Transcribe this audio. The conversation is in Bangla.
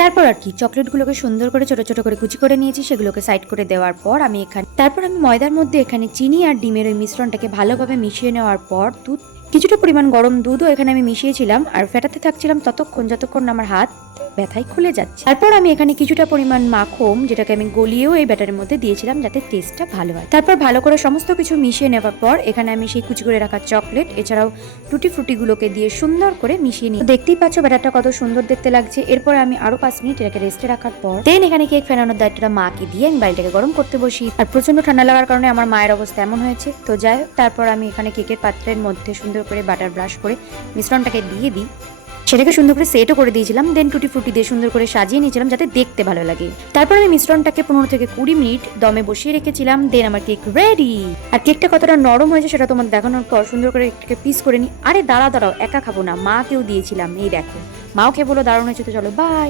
তারপর আর কি চকলেটগুলোকে সুন্দর করে ছোট ছোট করে কুচি করে নিয়েছি, সেগুলোকে সাইড করে দেওয়ার পর আমি ময়দার মধ্যে এখানে চিনি আর ডিমের ওই মিশ্রণটাকে ভালোভাবে মিশিয়ে নেওয়ার পর কিছুটা পরিমাণ গরম দুধও এখানে আমি মিশিয়েছিলাম আর ফেটাতে থাকছিলাম যতক্ষণ না আমার হাত ব্যথায় খুলে যাচ্ছে। তারপর আমি এখানে কিছুটা পরিমাণ মাখন, যেটাকে আমি গলিয়েও এই ব্যাটারের মধ্যে দিয়েছিলাম যাতে টেস্টটা ভালো হয়। তারপর ভালো করে সমস্ত কিছু মিশিয়ে নেওয়ার পর এখানে আমি সেই কুচি করে রাখা চকলেট এছাড়াও টুটি ফ্রুটিগুলোকে দিয়ে সুন্দর করে মিশিয়ে নিই। দেখতেই পাচ্ছ ব্যাটারটা কত সুন্দর দেখতে লাগছে। এরপর আমি আরো 5 মিনিট এটাকে রেস্টে রাখার পর দেন এখানে কেক ফেলানোর দায়িত্বটা মাকে দিয়ে আমি বাড়িটাকে গরম করতে বসি। আর প্রচন্ড ঠান্ডা লাগার কারণে আমার মায়ের অবস্থা এমন হয়েছে। তো যাই হোক, তারপর আমি এখানে কেকের পাত্রের মধ্যে সুন্দর করে বাটার ব্রাশ করে মিশ্রণটাকে দিয়ে দিই, সেটাকে সুন্দর করে সেটও করে দিয়েছিলাম। দেন টুটি ফ্রুটি দিয়ে সুন্দর করে সাজিয়ে নিয়েছিলাম যাতে দেখতে ভালো লাগে। তারপর আমি মিশ্রণটাকে 15 থেকে 20 মিনিট দমে বসিয়ে রেখেছিলাম। দেন আমার কেক রেডি। আর কেকটা কতটা নরম হয়েছে সেটা তোমাদের দেখানোর পর সুন্দর করে কেকটাকে পিস করে নিই। আরে দাঁড়াও, একা খাবো না, মাকেও দিয়েছিলাম। এই দেখো, মাও খেয়ে বলো দারুণ হয়েছে। তো চলো বাই।